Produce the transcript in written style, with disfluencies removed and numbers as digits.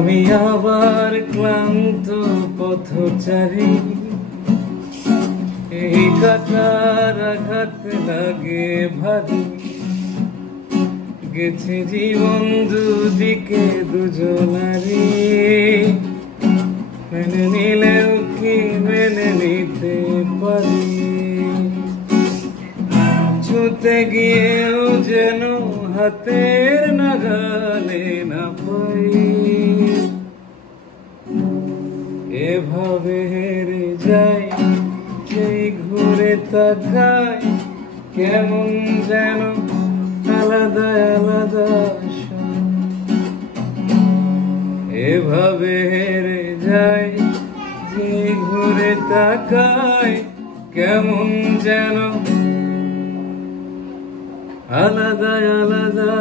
আমি আবার ক্লান্ত পথচারী, এই কাটার আঘাত লাগে ভারী। গেছে জীবন দুদিকে দুজনারি, মেনে নিলেও কি মেনে নিতে পারি? ছুঁতে গিয়েও যেন হাতের নাগালে না পাই। এভাবে হেরে যাই, সেই ঘুরে তাকাই, কেমন যেন আলাদা আলাদা স্বর। এভাবে হেরে যাই, সেই ঘুরে তাকাই, কেমন যেন আলাদা আলাদা